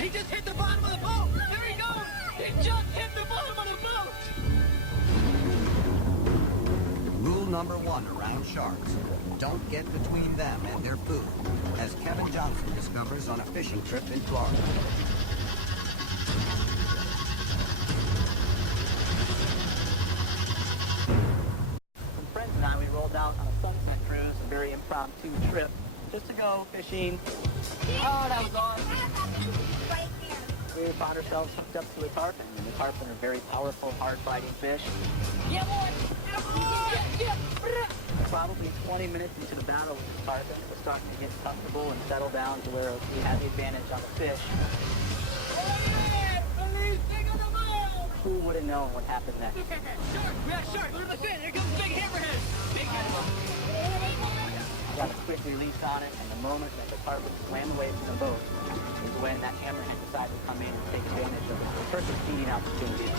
He just hit the bottom of the boat! There he goes! He just hit the bottom of the boat! Rule number one around sharks: don't get between them and their food, as Kevin Johnson discovers on a fishing trip in Florida. Some friends and I, we rolled out on a sunset cruise, a very impromptu trip, just to go fishing. Oh, that was awesome. We found ourselves hooked up to a tarpon, and the tarpon are very powerful, hard-fighting fish. Yeah, boy! Yeah, Probably 20 minutes into the battle with the tarpon, it was starting to get comfortable and settle down to where we had the advantage on the fish. Who would have known what happened next? Shark! Yeah, shark! Look at the fin! Here comes the big hammerhead! Big I got a quick release on it, and the moment that the tarpon swam away from the boat is when that hammerhead decided to come in and take advantage of the perfect feeding opportunity.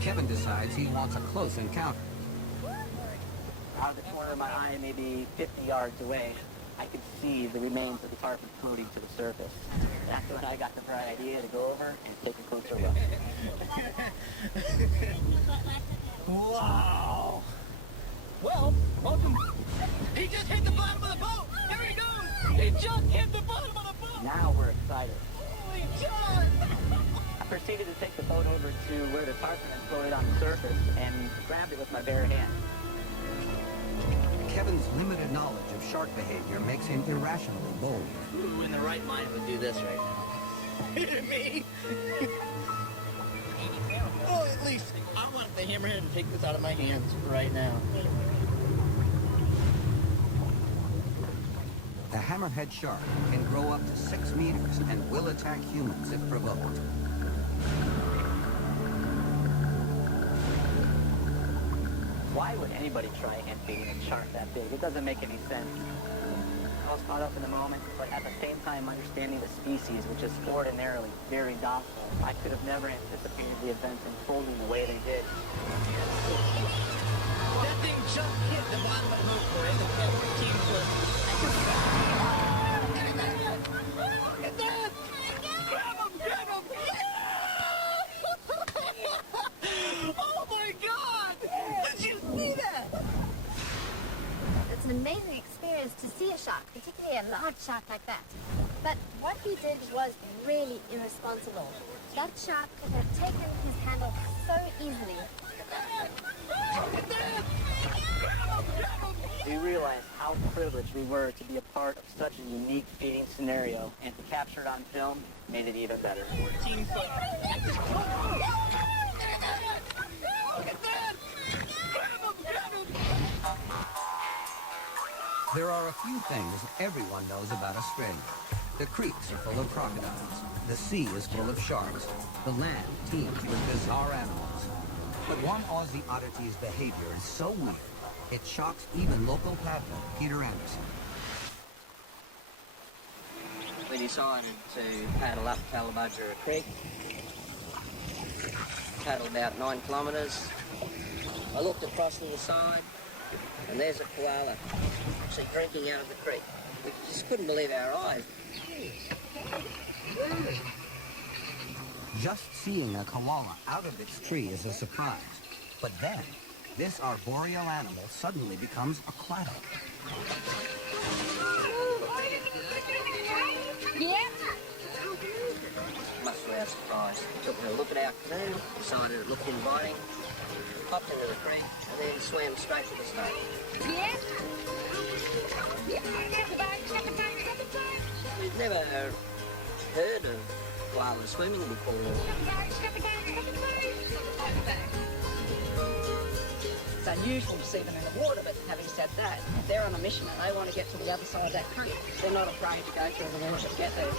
Kevin decides he wants a close encounter. Out of the corner of my eye, maybe 50 yards away, I could see the remains of the tarpon floating to the surface. That's when I got the bright idea to go over and take a closer look. Wow! Well, welcome. He just hit the bottom of the boat! There he goes! He just hit the bottom of the boat! Now we're excited. Holy John! I proceeded to take the boat over to where the tarpon had floated on the surface and grabbed it with my bare hand. Kevin's limited knowledge of shark behavior makes him irrationally bold. Who in the right mind would do this right now? Me? Oh, at least I want the hammerhead and take this out of my hands right now. The hammerhead shark can grow up to 6 meters and will attack humans if provoked. Why would anybody try hand feeding a shark that big? It doesn't make any sense. I was caught up in the moment, but at the same time understanding the species, which is ordinarily very docile, I could have never anticipated the events unfolding the way they did. That thing just hit the bottom of the boat for the 15 foot. Look at that! Grab him! Grab him! Oh my God! Did you see that? It's an amazing experience to see a shark, particularly a large shark like that. But what he did was really irresponsible. That shark could have taken his handle so easily. We realized how privileged we were to be a part of such a unique feeding scenario, and to capture it on film made it even better. 14 foot. Look at that! Grab him! Grab him! There are a few things everyone knows about Australia. The creeks are full of crocodiles. The sea is full of sharks. The land teems with bizarre animals. But one Aussie oddity's behavior is so weird, it shocks even local paddler Peter Anderson. We decided to paddle up Calabudgera Creek. Paddled about 9 kilometres. I looked across to the side, and there's a koala actually drinking out of the creek. We just couldn't believe our eyes. Just seeing a koala out of its tree is a surprise. But then, this arboreal animal suddenly becomes a cloud. Much to our surprise, took a look at our canoe, decided it looked inviting, popped into the creek, and then swam straight to the start. We've never heard of koala swimming before. It's unusual to see them in the water, but having said that, they're on a mission and they want to get to the other side of that creek. They're not afraid to go through the water to get there.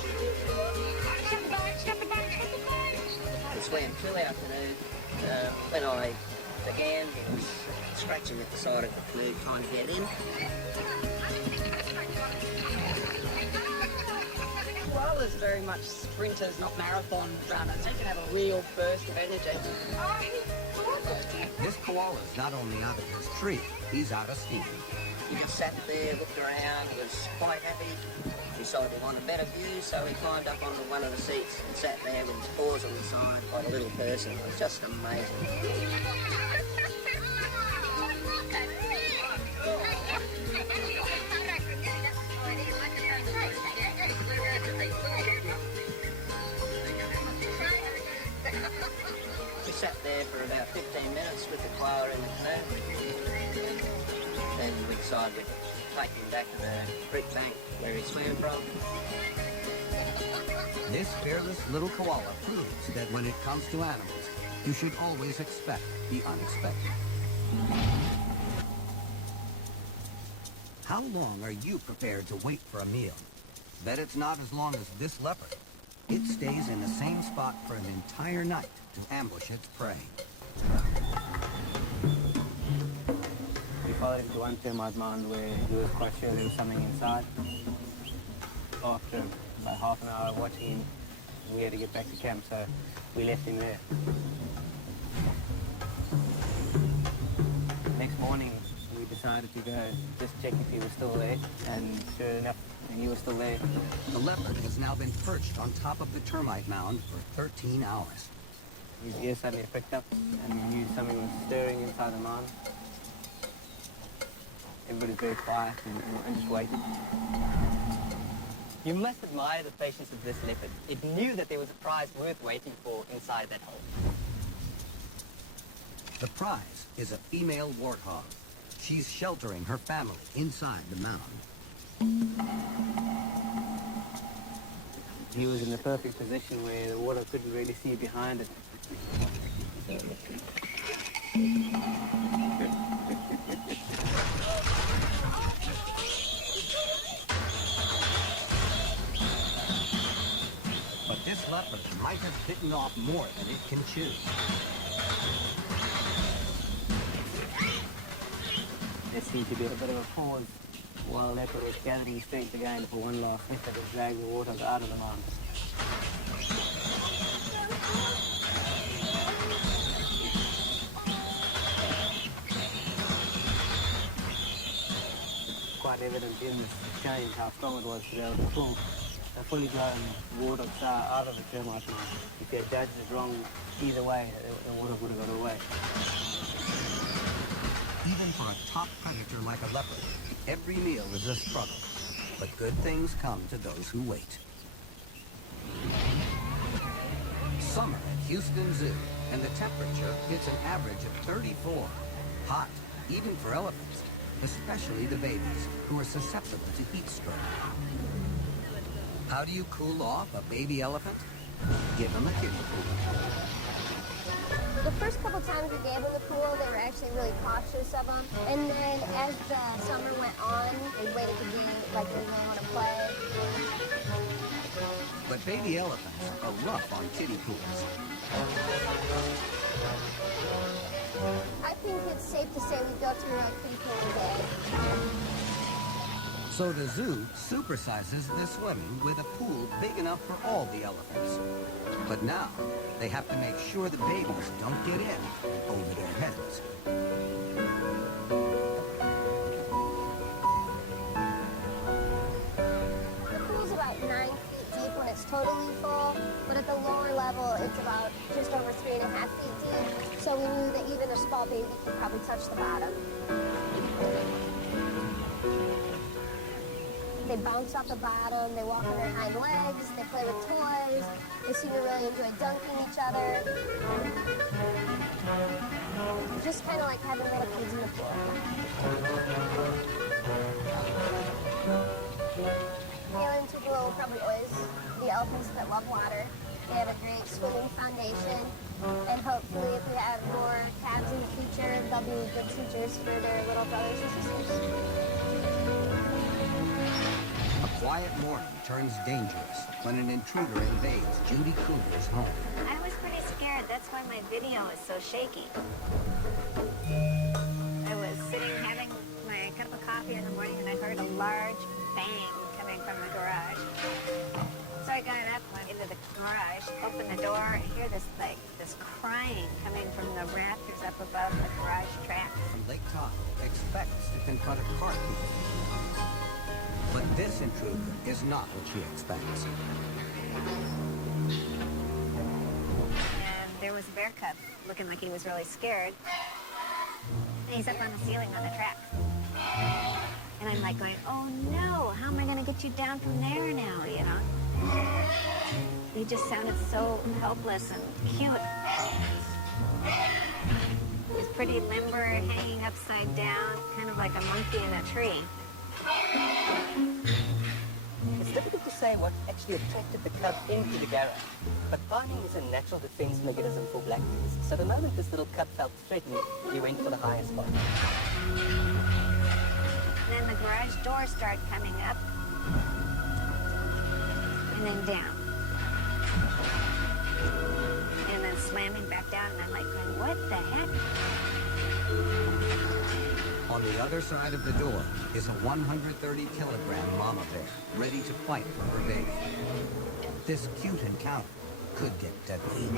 We swam through our canoe. When I began, he was scratching at the side of the canoe trying to get in. Koalas are very much sprinters, not marathon runners. They can have a real burst of energy. This koala's not only out of his tree, he's out of steam. He just sat there, looked around, he was quite happy. Decided he wanted a better view, so he climbed up onto one of the seats and sat there with his paws on the side like a little person. It was just amazing. We sat there for about 15 minutes with the koala in the canoe. Then we decided we'd take him back to the creek bank where he swam from. This fearless little koala proves that when it comes to animals, you should always expect the unexpected. How long are you prepared to wait for a meal? Bet it's not as long as this leopard. It stays in the same spot for an entire night to ambush its prey. We followed him to one termite mound where he was quite sure there was something inside. After about half an hour of watching him, we had to get back to camp, so we left him there. Next morning, we decided to go just check if he was still there, and sure enough, he was still there. The leopard has now been perched on top of the termite mound for 13 hours. His ears suddenly pricked up, and we knew something was stirring inside the mound. Everybody's very quiet and just waited. You must admire the patience of this leopard. It knew that there was a prize worth waiting for inside that hole. The prize is a female warthog. She's sheltering her family inside the mound. He was in the perfect position where the water couldn't really see behind it. But this leopard might have bitten off more than it can chew. There seemed to be a bit of a pause while leopard was gathering strength again for one last effort to drag the water out of the mound. Quite evident in this exchange how strong it was to be able to pull a fully grown warthog out of the termite mound. If you had judged it wrong either way, the water would have got away. Even for a top predator like a leopard, every meal is a struggle. But good things come to those who wait. Summer at Houston Zoo, and the temperature hits an average of 34. Hot, even for elephants, especially the babies, who are susceptible to heat stroke. How do you cool off a baby elephant? Give them a kiddie pool. The first couple times we gave them the pool, they were actually really cautious of them. And then as the summer went on, they waited to do like they really want to play. But baby elephants are rough on kiddie pools. I think it's safe to say we go through like 3 pools a day. So the zoo supersizes their swimming with a pool big enough for all the elephants. But now, they have to make sure the babies don't get in over their heads. The pool's about 9 feet deep when it's totally full, but at the lower level, it's about just over 3.5 feet deep. So we knew that even a small baby could probably touch the bottom. They bounce off the bottom, they walk on their hind legs, they play with toys, they seem to really enjoy dunking each other. Just kind of like having little kids in the pool. Male and Tupelo will probably always be elephants that love water. They have a great swimming foundation, and hopefully if we have more calves in the future, they'll be good teachers for their little brothers and sisters. A quiet morning turns dangerous when an intruder invades Judy Cougar's home. I was pretty scared. That's why my video is so shaky. I was sitting having my cup of coffee in the morning and I heard a large bang coming from the garage. So I got up, went into the garage, opened the door, and hear this crying coming from the rafters up above the garage track. Lake Tahoe expects to confront a car thief. But this intruder is not what she expects. And there was a bear cub, looking like he was really scared. And he's up on the ceiling on the track. And I'm like going, oh no, how am I gonna get you down from there now, you know? He just sounded so helpless and cute. He's pretty limber, hanging upside down, kind of like a monkey in a tree. It's difficult to say what actually attracted the cub into the garage, but barking is a natural defense mechanism for blackbears. So the moment this little cub felt threatened, he went for the highest spot. Then the garage door started coming up, and then down. And then slamming back down, and I'm like, what the heck? On the other side of the door is a 130-kilogram mama bear ready to fight for her baby. This cute encounter could get deadly.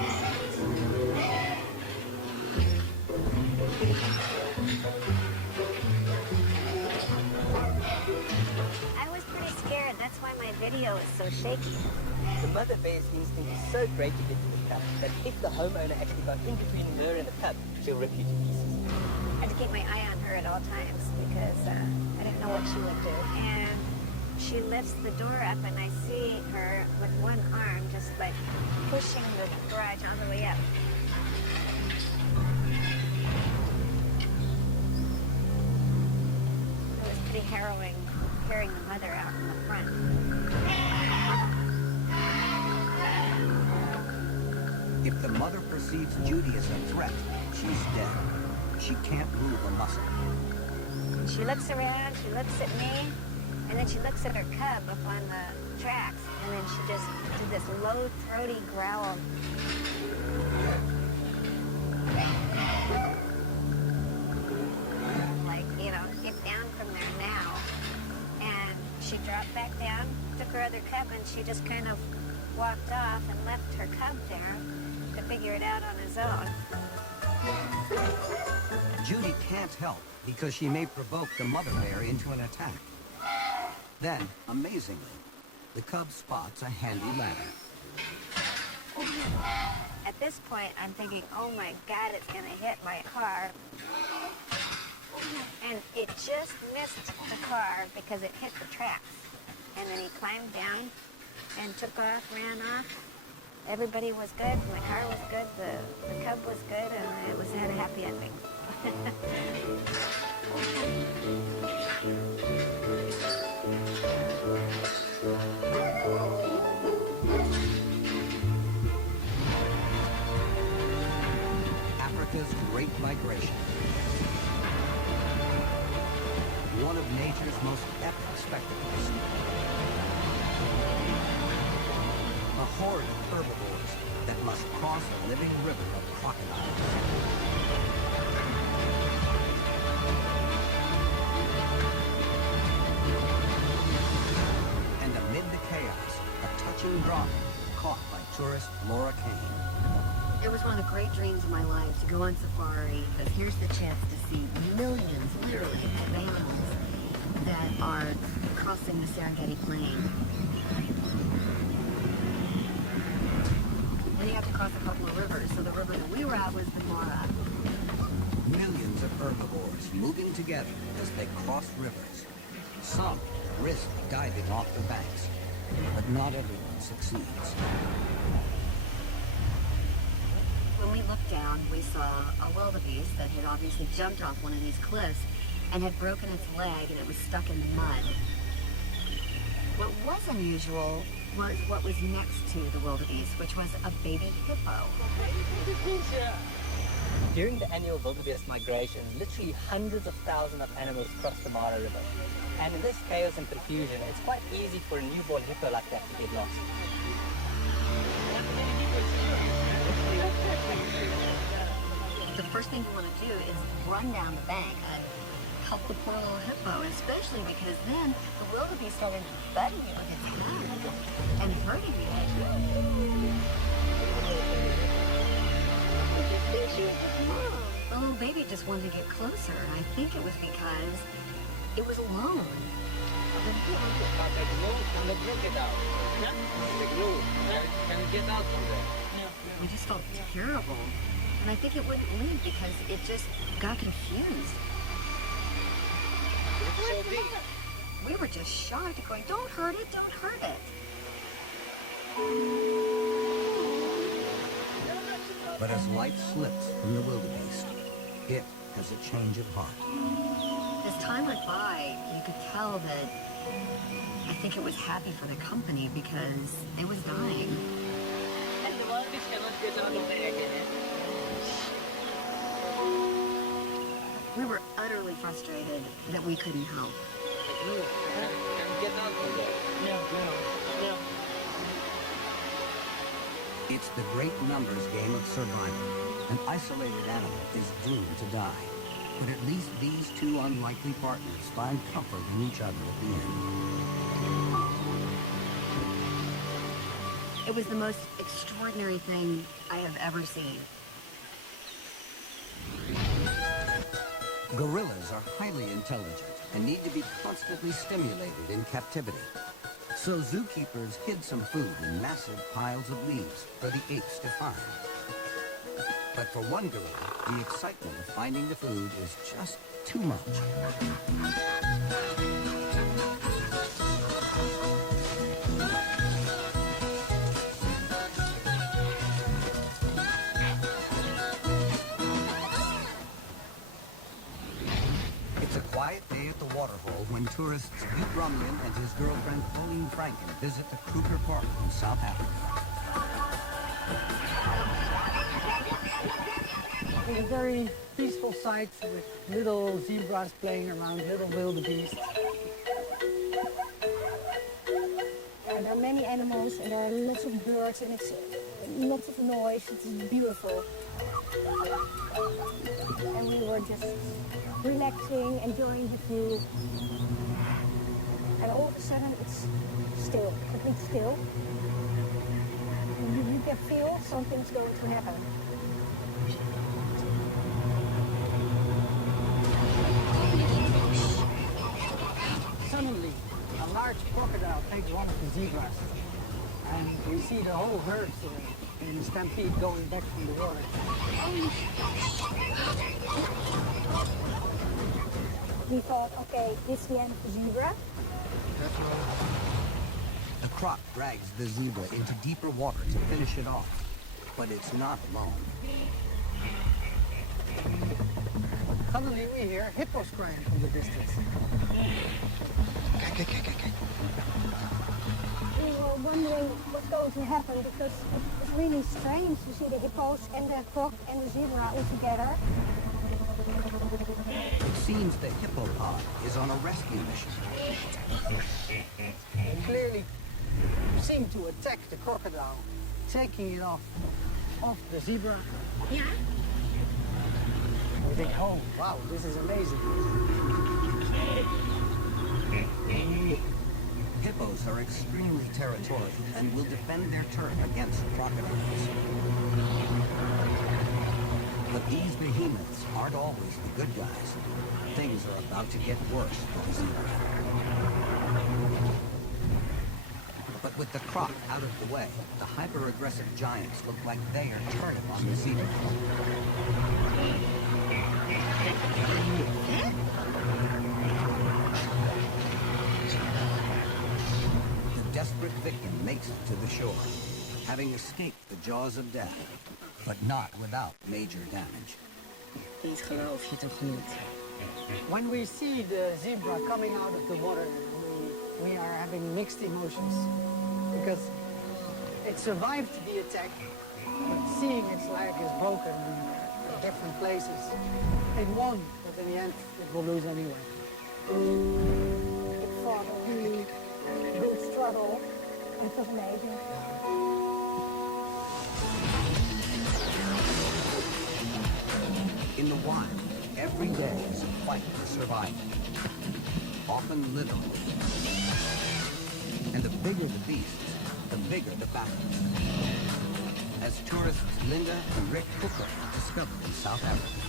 I was pretty scared. That's why my video is so shaky. The mother bear's instinct is so great to get to the cub that if the homeowner actually got in between her and the cub, she'll rip you to pieces. I had to keep my eye on her at all times because I didn't know what she would do. And she lifts the door up and I see her with one arm just like pushing the garage all the way up. It was pretty harrowing carrying the mother out in the front. If the mother perceives Judy as a threat, she's dead. She can't move a muscle. She looks around, she looks at me, and then she looks at her cub up on the tracks, and then she just did this low, throaty growl. Like, you know, get down from there now. And she dropped back down, took her other cub, and she just kind of walked off and left her cub there to figure it out on his own. Judy can't help because she may provoke the mother bear into an attack. Then, amazingly, the cub spots a handy ladder. At this point, I'm thinking, oh my God, it's going to hit my car. And it just missed the car because it hit the tracks. And then he climbed down and took off, ran off. Everybody was good, my car was good, the cub was good, and it had a happy ending. Africa's Great Migration. One of nature's most epic spectacles. A horde of herbivores that must cross a living river of crocodiles. And amid the chaos, a touching drama caught by tourist Laura Kane. It was one of the great dreams of my life to go on safari, because here's the chance to see millions, literally, of animals that are crossing the Serengeti Plain. And you have to cross a couple of rivers, so the river that we were at was the Mara. Millions of herbivores moving together as they cross rivers. Some risk diving off the banks, but not everyone succeeds. When we looked down, we saw a wildebeest that had obviously jumped off one of these cliffs and had broken its leg, and it was stuck in the mud. What was unusual was what was next to the wildebeest, which was a baby hippo. During the annual wildebeest migration, literally hundreds of thousands of animals cross the Mara River. And in this chaos and confusion, it's quite easy for a newborn hippo like that to get lost. The first thing you want to do is run down the bank, help the poor little hippo, especially because then the wildebeest started butting it with its head and hurting it. The little baby just wanted to get closer, and I think it was because it was alone. Cut the glue and the drink it out. The glue. Can you get out from there? I just felt terrible. And I think it wouldn't leave because it just got confused. It's so deep. We were just shocked, going, don't hurt it, don't hurt it. But as life slips from the wildebeest, it has a change of heart. As time went by, you could tell that I think it was happy for the company because it was dying. And the wildebeest cannot get out of the egg in it. We were utterly frustrated that we couldn't help. The glue. Can you get out from there? No. It's the great numbers game of survival. An isolated animal is doomed to die. But at least these two unlikely partners find comfort in each other at the end. It was the most extraordinary thing I have ever seen. Gorillas are highly intelligent and need to be constantly stimulated in captivity. So zookeepers hid some food in massive piles of leaves for the apes to find. But for one gorilla, the excitement of finding the food is just too much. It's a quiet day at the waterhole when tourists Hugh Brumlian and his girlfriend Pauline Franken visit the Kruger Park in South Africa. It's a very peaceful sight with little zebras playing around, little wildebeest. And there are many animals and there are lots of birds and it's lots of noise. It's beautiful. And we were just relaxing, enjoying the view. And all of a sudden it's still, complete still. You can feel something's going to happen. Suddenly, a large crocodile takes one of the zebras. And we see the whole herd in a stampede going back from the water. We thought, okay, this is the end of the zebra. The croc drags the zebra into deeper water to finish it off. But it's not alone. Suddenly we hear hippos crying from the distance. We were wondering what's going to happen because it's really strange to see the hippos and the croc and the zebra all together. It seems the hippopod is on a rescue mission. They clearly seem to attack the crocodile, taking it off the zebra. Yeah. We think, oh, wow, this is amazing. Hippos are extremely territorial and will defend their turf against crocodiles. But these behemoths aren't always the good guys. Things are about to get worse for the zebra. But with the croc out of the way, the hyper-aggressive giants look like they are turning on the zebra. The desperate victim makes it to the shore, having escaped the jaws of death, but not without major damage. Dit geloof je toch niet? When we see the zebra coming out of the water, we are having mixed emotions because it survived the attack, but seeing its leg is broken in different places, it won, but in the end it will lose anyway. It fought a really good struggle. It was amazing. In the wild, Every day is a fight for survival, often literal. And the bigger the beasts, the bigger the battle. As tourists Linda and Rick Hooker discovered in South Africa.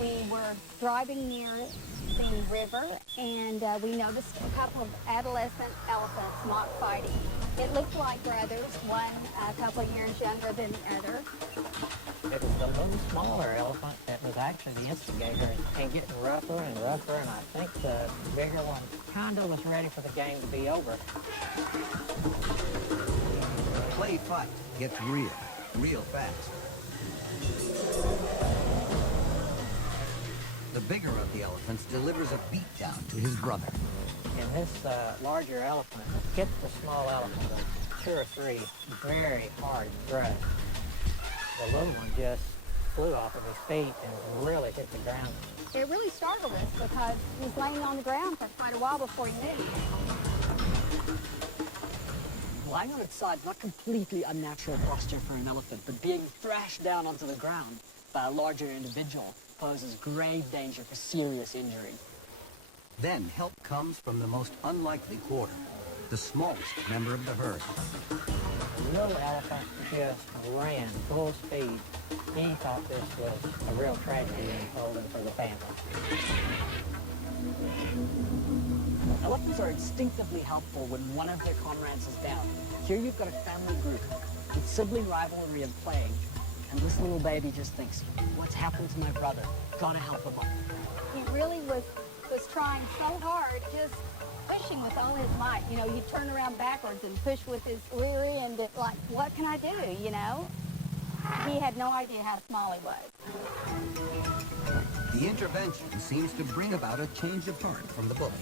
We were driving near the river, and we noticed a couple of adolescent elephants not fighting. It looked like brothers, one a couple of years younger than the other. It was the little smaller elephant that was actually the instigator and getting rougher and rougher, and I think the bigger one kind of was ready for the game to be over. Play fight gets real fast. The bigger of the elephants delivers a beatdown to his brother. And this larger elephant hit the small elephant with 2 or 3 very hard thrusts. The little one just flew off of his feet and really hit the ground. It really startled us because he was laying on the ground for quite a while before he moved. Lying on its side, not completely unnatural posture for an elephant, but being thrashed down onto the ground by a larger individual poses grave danger for serious injury. Then help comes from the most unlikely quarter, the smallest member of the herd. The little elephant just ran full speed. He thought this was a real tragedy unfolding for the family. Elephants are instinctively helpful when one of their comrades is down. Here you've got a family group with sibling rivalry and plague, and this little baby just thinks, what's happened to my brother? Gotta help him up. He really was trying so hard, just pushing with all his might. You know, he'd turn around backwards and push with his rear end, like, what can I do, you know? He had no idea how small he was. The intervention seems to bring about a change of heart from the bully.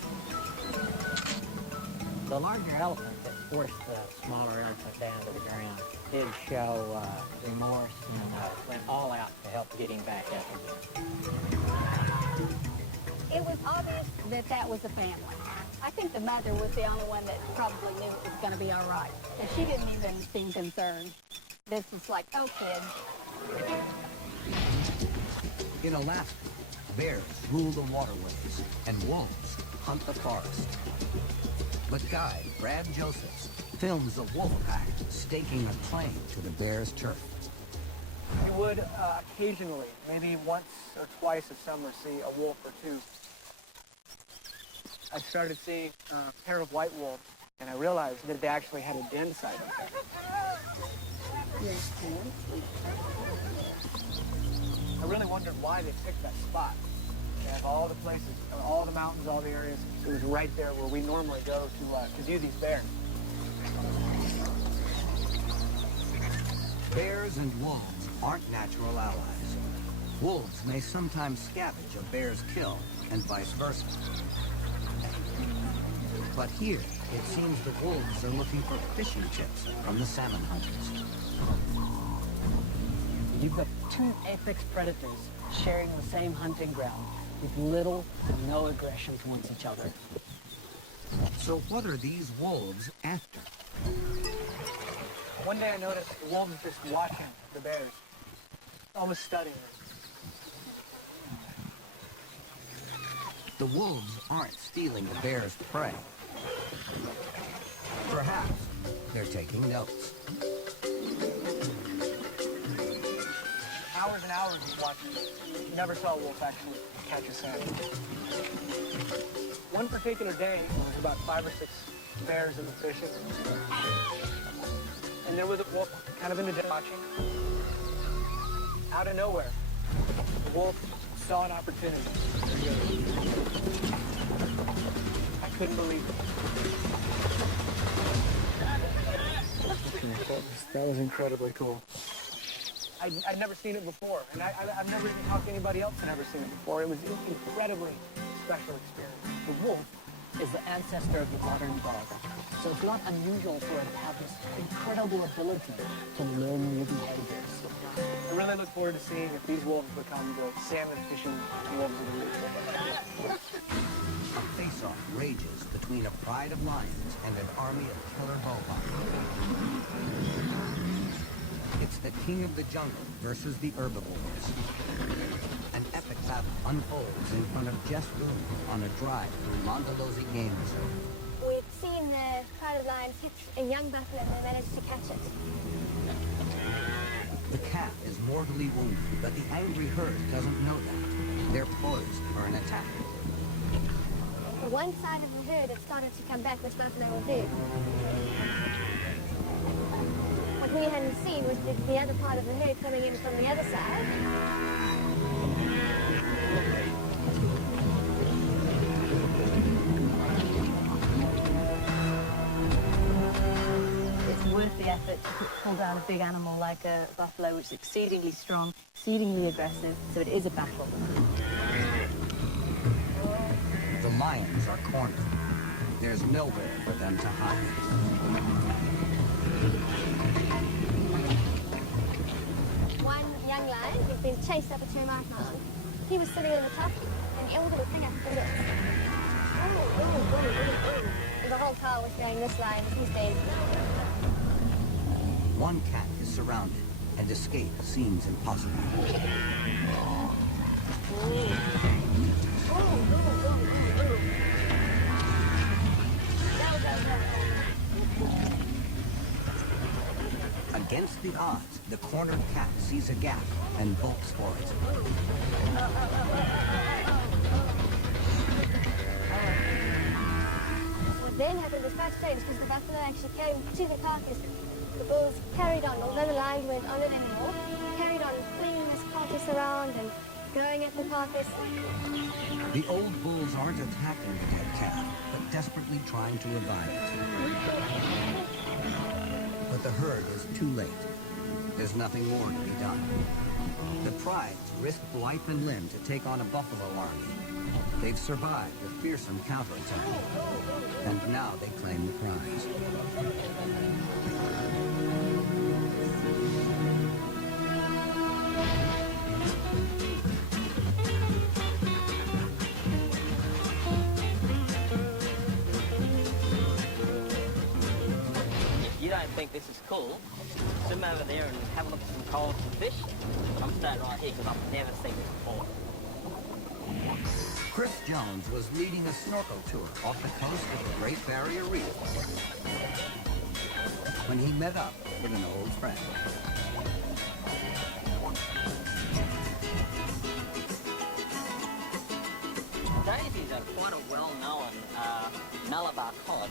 The larger elephant that forced the smaller elephant down to the ground did show remorse and went all out to help get him back up again. It was obvious that that was a family. I think the mother was the only one that probably knew it was going to be all right. And she didn't even seem concerned. This was like, oh, kid. In Alaska, bears rule the waterways and wolves hunt the forest. But guide Brad Josephs films a wolf pack staking a claim to the bear's turf. You would occasionally, maybe once or twice a summer, see a wolf or two. I started seeing a pair of white wolves, and I realized that they actually had a den site. I really wondered why they picked that spot. They have all the places, all the mountains, all the areas. It was right there where we normally go to view these bears. Bears and wolves aren't natural allies. Wolves may sometimes scavenge a bear's kill, and vice versa. But here, it seems the wolves are looking for fishing chips from the salmon hunters. You've got 2 apex predators sharing the same hunting ground with little to no aggression towards each other. So what are these wolves after? One day I noticed the wolves just watching the bears, almost studying them. The wolves aren't stealing the bear's prey. Perhaps they're taking notes. Hours and hours of watching. Never saw a wolf actually catch a salmon. One particular day, there was about 5 or 6 bears in the fishing. And there was a wolf kind of in the den watching. Out of nowhere, the wolf saw an opportunity. I couldn't believe it. That was incredibly cool. I'd never seen it before, and I've never even talked to anybody else that had never seen it before. It was an incredibly special experience. The wolf is the ancestor of the modern dog, so it's not unusual for it to have this incredible ability to learn new behaviors. I really look forward to seeing if these wolves become the salmon fishing wolves of the future. A face-off rages between a pride of lions and an army of killer bovine. It's the king of the jungle versus the herbivores. An epic battle unfolds in front of Jess Boone on a drive through Mondolozzi Game Reserve. We'd seen the pride of lions hit a young buffalo and they managed to catch it. The calf is mortally wounded, but the angry herd doesn't know that. They're poised for an attack. One side of the herd had started to come back, which buffalo will do. What we hadn't seen was the other part of the herd coming in from the other side. It's worth the effort to pull down a big animal like a buffalo, which is exceedingly strong, exceedingly aggressive, so it is a battle. The lions are cornered. There's nowhere for them to hide. One young lion who'd been chased up a termite mound. He was sitting on the top and able to hang up the lips. And the whole car was going, this lion, he's dead. One cat is surrounded, and escape seems impossible. Against the odds, the cornered cat sees a gap and bolts for it. What then happened was quite strange because the buffalo actually came to the carcass. The bulls carried on, although the lions weren't on it anymore, carried on flinging this carcass around and going at the carcass. The old bulls aren't attacking the dead calf, but desperately trying to revive it. But the herd is too late. There's nothing more to be done. The prides risked life and limb to take on a buffalo army. They've survived the fearsome counterattack, and now they claim the prize. You don't think this is cool? Swim over there and have a look at some corals and fish. I'm staying right here because I've never seen this before. Chris Jones was leading a snorkel tour off the coast of the Great Barrier Reef when he met up with an old friend. Daisy's quite a well-known Malabar cod.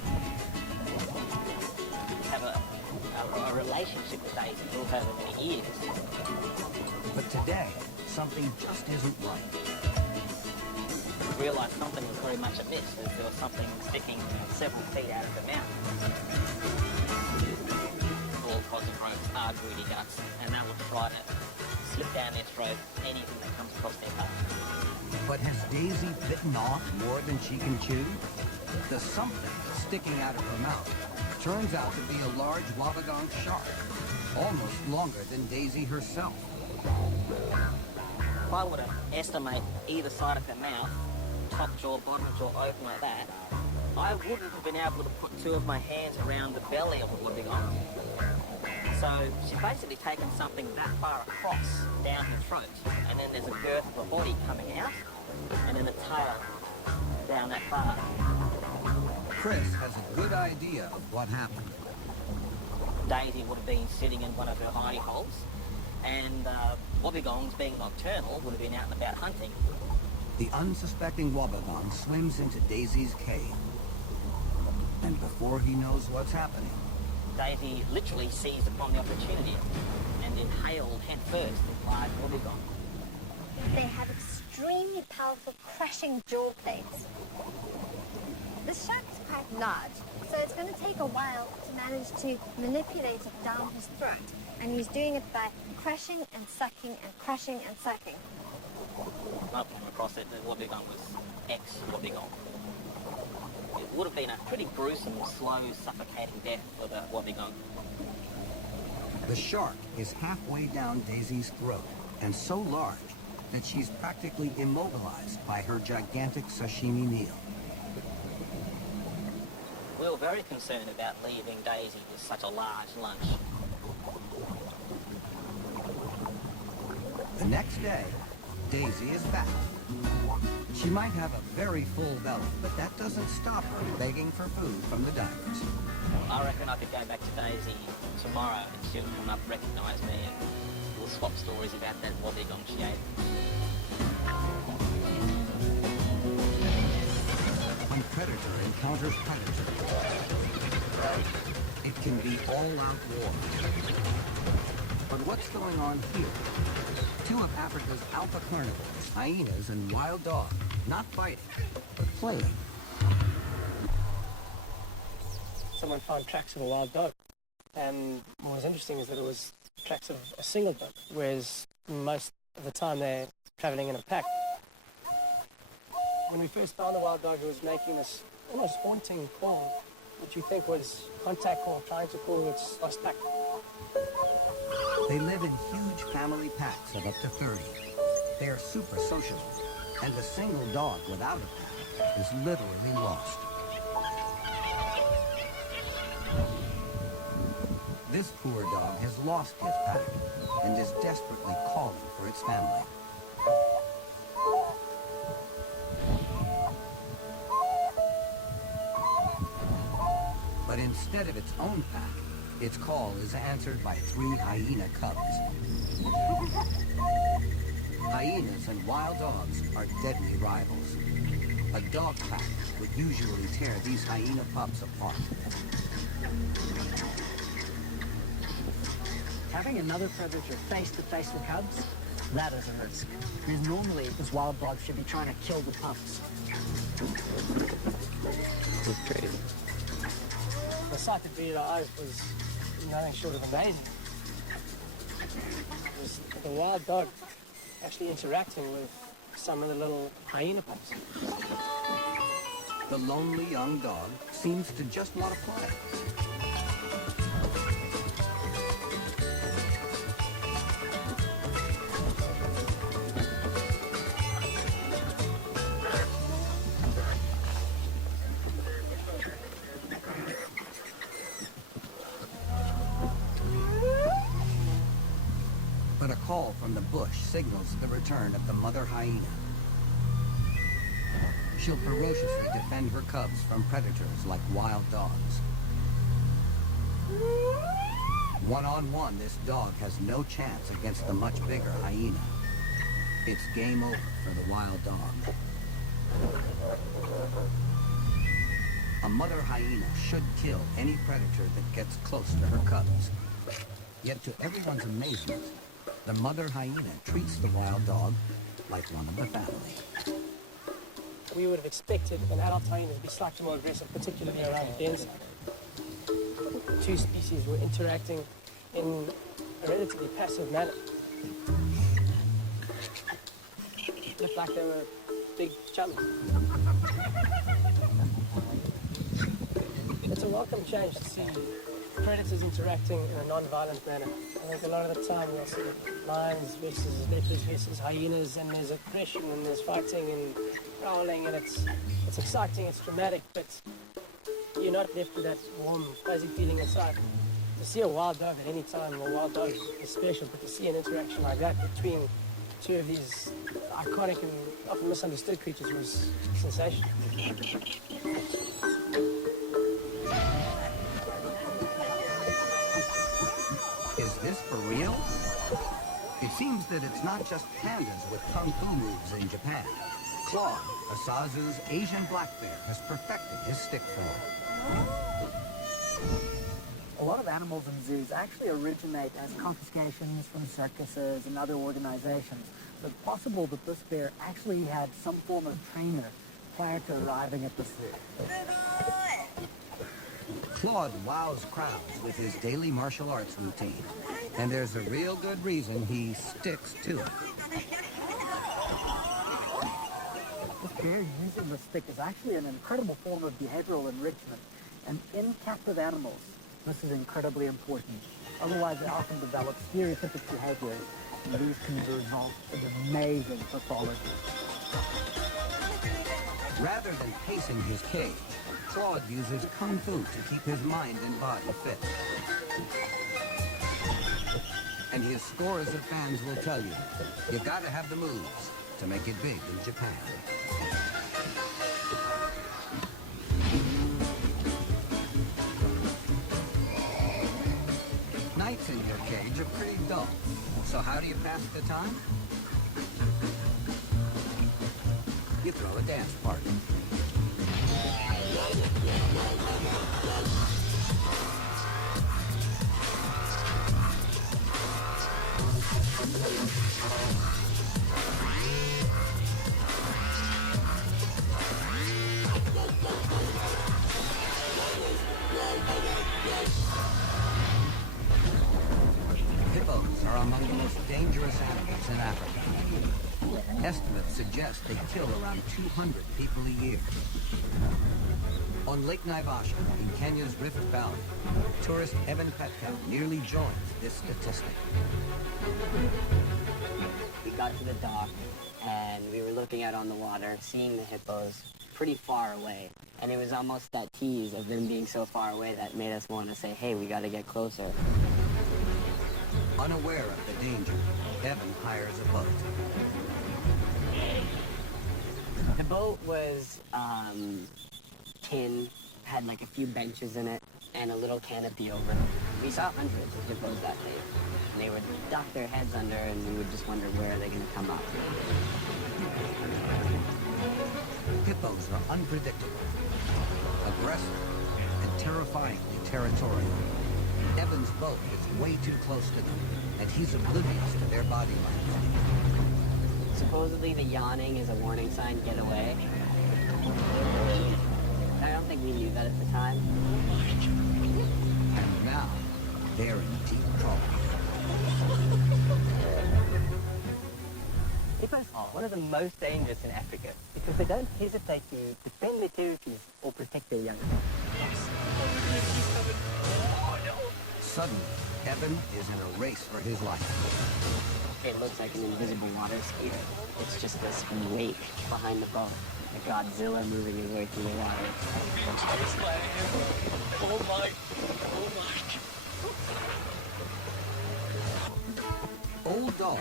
Have a relationship with Daisy built over many years. But today, something just isn't right. Realised something was very much amiss, as there was something sticking several feet out of her mouth. All cosmocrones are greedy guts, and they will try to slip down their throat anything that comes across their path. But has Daisy bitten off more than she can chew? The something sticking out of her mouth turns out to be a large Wobbegong shark, almost longer than Daisy herself. If I were to estimate either side of her mouth, top jaw, bottom jaw open like that, I wouldn't have been able to put two of my hands around the belly of a Wobbegong. So she's basically taken something that far across down her throat, and then there's a girth of a body coming out, and then a tail down that far. Chris has a good idea of what happened. Daisy would have been sitting in one of her hidey holes, and Wobbegongs, being nocturnal, would have been out and about hunting. The unsuspecting Wobbegong swims into Daisy's cave. And before he knows what's happening, Daisy literally seized upon the opportunity and inhaled headfirst the large Wobbegong. They have extremely powerful crushing jaw plates. This shark is quite large, so it's going to take a while to manage to manipulate it down his throat. And he's doing it by crushing and sucking and crushing and sucking. When I came across it, the Wobbegong was ex-Wobbegong. It would have been a pretty gruesome, slow, suffocating death for the Wobbegong. the shark is halfway down Daisy's throat and so large that she's practically immobilized by her gigantic sashimi meal. We were very concerned about leaving Daisy with such a large lunch. The next day, Daisy is back. She might have a very full belly, but that doesn't stop her begging for food from the diners. I reckon I could go back to Daisy tomorrow and she'll come up, recognise me, and we'll swap stories about that wobbegong she ate. When predator encounters predator, it can be all-out war. But what's going on here? Two of Africa's alpha carnivores, hyenas and wild dog, not fighting, but playing. Someone found tracks of a wild dog, and what was interesting is that it was tracks of a single dog, whereas most of the time they're traveling in a pack. When we first found the wild dog, it was making this almost haunting call, which you think was contact call, trying to call its lost pack. They live in huge family packs of up to 30. They are super sociable, and a single dog without a pack is literally lost. This poor dog has lost his pack and is desperately calling for its family. But instead of its own pack, its call is answered by 3 hyena cubs. Hyenas and wild dogs are deadly rivals. A dog pack would usually tear these hyena pups apart. Having another predator face-to-face with cubs, that is a risk. Because normally, this wild dog should be trying to kill the pups. That's crazy. The sight that greeted our eyes was nothing short of amazing. It was the wild dog actually interacting with some of the little hyena pups. The lonely young dog seems to just want to play. But a call from the bush signals the return of the mother hyena. She'll ferociously defend her cubs from predators like wild dogs. One-on-one, this dog has no chance against the much bigger hyena. It's game over for the wild dog. A mother hyena should kill any predator that gets close to her cubs. Yet to everyone's amazement, the mother hyena treats the wild dog like one of the family. We would have expected an adult hyena to be slightly more aggressive, particularly around the den side. The two species were interacting in a relatively passive manner. It looked like they were big chums. It's a welcome change to see predators interacting in a non-violent manner. I think a lot of the time we'll see lions versus leopards versus hyenas, and there's aggression and there's fighting and growling, and it's exciting, it's dramatic, but you're not left with that warm, fuzzy feeling inside. To see a wild dog at any time, a wild dog is special, but to see an interaction like that between two of these iconic and often misunderstood creatures was sensational. Is this for real? It seems that it's not just pandas with kung fu moves in Japan. Claude, Asazu's Asian black bear, has perfected his stick form. A lot of animals in zoos actually originate as confiscations from circuses and other organizations. So it's possible that this bear actually had some form of trainer prior to arriving at the zoo. Claude wows crowds with his daily martial arts routine, and there's a real good reason he sticks to it. This bear using the stick is actually an incredible form of behavioral enrichment, and in captive animals, this is incredibly important. Otherwise, they often develop stereotypic behaviors, and these can result in amazing pathology. Rather than pacing his cage, Claude uses kung fu to keep his mind and body fit. And his scores of fans will tell you, you gotta have the moves, to make it big in Japan. Nights in your cage are pretty dull. So how do you pass the time? You throw a dance party. Hippos are among the most dangerous animals in Africa. Estimates suggest they kill around 200 people a year. On Lake Naivasha, in Kenya's Rift Valley, tourist Evan Petkow nearly joins this statistic. We got to the dock, and we were looking out on the water, seeing the hippos pretty far away. And it was almost that tease of them being so far away that made us want to say, hey, we got to get closer. Unaware of the danger, Evan hires a boat. The boat was tin, had like a few benches in it, and a little canopy over it. We saw hundreds of hippos that day. And they would duck their heads under, and we would just wonder where are they going to come up. Hippos are unpredictable, aggressive, and terrifyingly territorial. Evan's boat is way too close to them, and he's oblivious to their body language. Supposedly the yawning is a warning sign, get away. I don't think we knew that at the time. And now, they're in deep trouble. Hippos are one of the most dangerous in Africa because they don't hesitate to defend their territories or protect their young. Suddenly, Evan is in a race for his life. It looks like an invisible water ski. It's just this wake behind the boat. Like Godzilla moving his way through the water. Oh my. Old dog,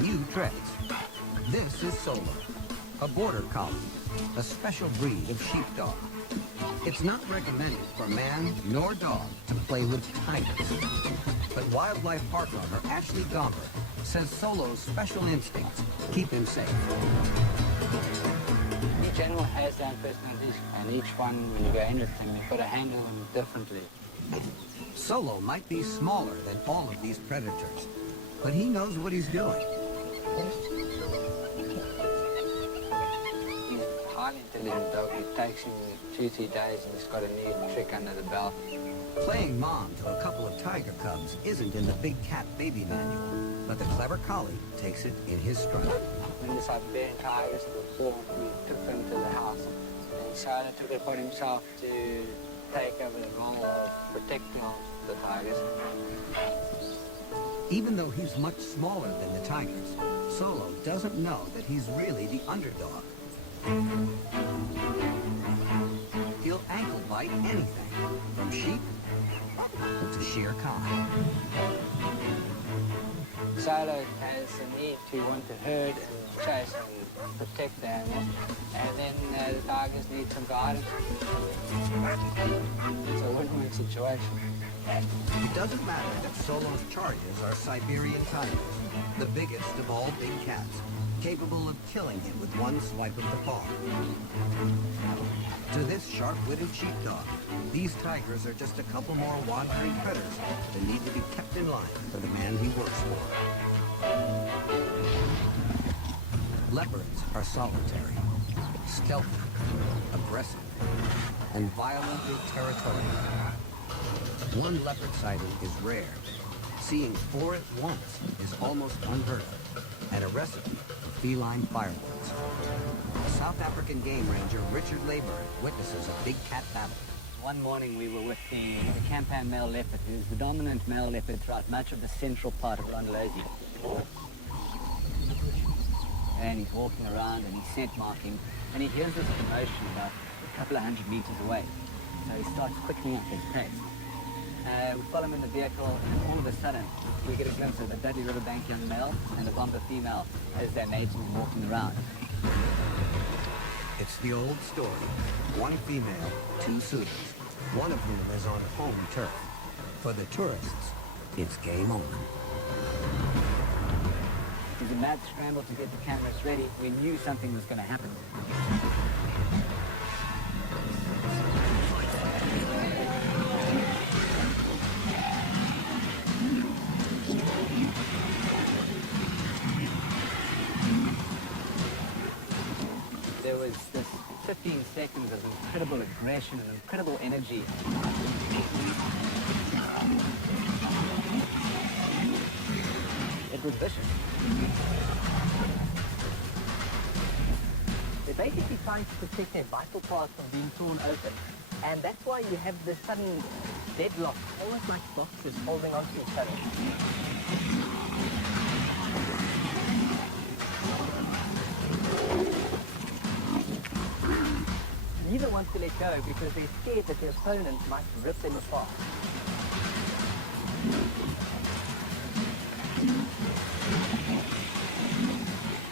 new tricks. This is Solo, a border collie, a special breed of sheepdog. It's not recommended for man nor dog to play with tigers. But wildlife park owner Ashley Gomber says Solo's special instincts keep him safe. Each animal has their own personalities, and each one, when you go in with them, you've got to handle them differently. Solo might be smaller than all of these predators, but he knows what he's doing. He's a highly intelligent dog. It takes him 2-3 days, and he's got a neat trick under the belt. Playing mom to a couple of tiger cubs isn't in the big cat baby manual, but the clever collie takes it in his stride. When the Siberian tigers were born, we took them to the house, and Silo took it upon himself to take over the role of protecting the tigers. Even though he's much smaller than the tigers, Solo doesn't know that he's really the underdog. He'll ankle bite anything, from sheep to Shere Khan. Silo has a need to want to herd and chase and protect the animals, and then the tigers need some guidance. It's a win-win situation. It doesn't matter that Solo's charges are Siberian tigers, the biggest of all big cats, capable of killing him with one swipe of the paw. To this sharp-witted sheepdog, these tigers are just a couple more wandering critters that need to be kept in line for the man he works for. Leopards are solitary, stealthy, aggressive, and violently territorial. One leopard sighting is rare. Seeing 4 at once is almost unheard of, and a recipe for feline fireworks. South African game ranger Richard Leyburn witnesses a big cat battle. One morning we were with the Campan male leopard, who's the dominant male leopard throughout much of the central part of Rondolosia. And he's walking around and he's scent marking, and he hears this commotion about a couple of 100 meters away. So he starts quickening up his pace. We follow him in the vehicle, and all of a sudden, we get a glimpse of the Dudley Riverbank young male and the Bomber female as their mates were walking around. It's the old story. One female, two suitors, one of whom is on home turf. For the tourists, it's game on. It was a mad scramble to get the cameras ready. We knew something was going to happen. There was this 15 seconds of incredible aggression and incredible energy. It was vicious. They're basically trying to protect their vital parts from being torn open. And that's why you have this sudden deadlock, almost like boxers holding onto each other. Neither wants to let go because they're scared that their opponent might rip them apart.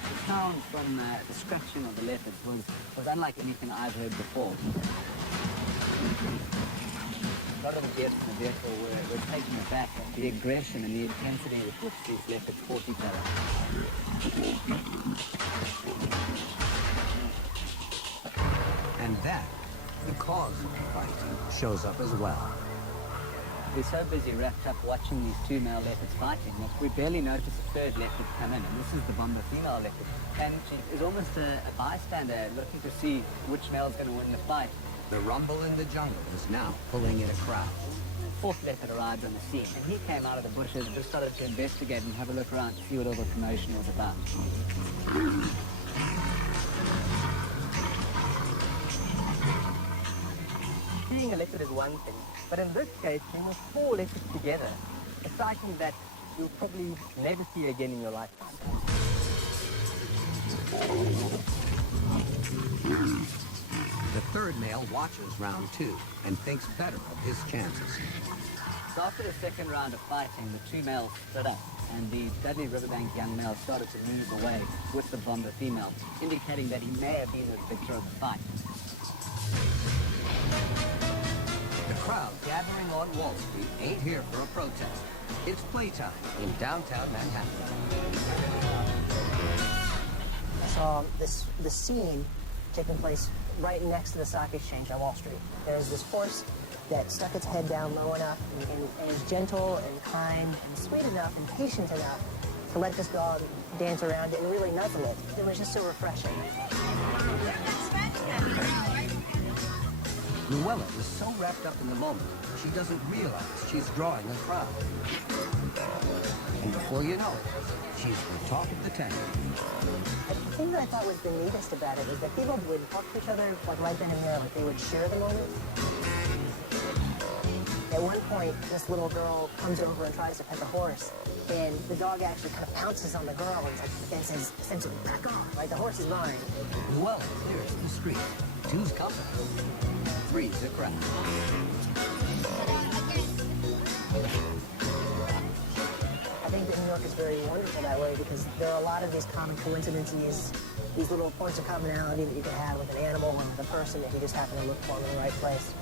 The sound from the scratching of the leopards was unlike anything I've heard before. A lot of the guests in the vehicle were taken aback at the aggression and the intensity with which these leopards fought each other. And that, the cause of the fight, shows up as well. We're so busy wrapped up watching these two male leopards fighting that we barely notice a third leopard come in, and this is the Bomber female leopard. And she is almost a bystander looking to see which male's going to win the fight. The rumble in the jungle is now pulling in a crowd. Fourth leopard arrived on the scene, and he came out of the bushes and just started to investigate and have a look around to see what all the commotion was about. Seeing a leopard is one thing, but in this case, seeing 4 leopards together, a sighting that you'll probably never see again in your lifetime. The third male watches round 2 and thinks better of his chances. So after the second round of fighting, the two males split up, and the Dudley Riverbank young male started to move away with the Bomber female, indicating that he may have been the victor of the fight. The crowd gathering on Wall Street ain't here for a protest. It's playtime in downtown Manhattan. I saw the scene taking place right next to the stock exchange on Wall Street. There's this horse that stuck its head down low enough and was gentle and kind and sweet enough and patient enough to let this dog dance around it and really nuzzle it. It was just so refreshing. Luella is so wrapped up in the moment, she doesn't realize she's drawing a crowd. And before you know it, she's the talk of the town. The thing that I thought was the neatest about it is that people would talk to each other like right then and there, like they would share the moment. At one point, this little girl comes over and tries to pet the horse, and the dog actually kind of pounces on the girl and says, essentially, back off, right? The horse is mine. Luella clears the street. 2's company. 3's a crowd. I think that New York is very wonderful that way because there are a lot of these common coincidences, these little points of commonality that you can have with an animal or with a person if you just happen to look for them in the right place.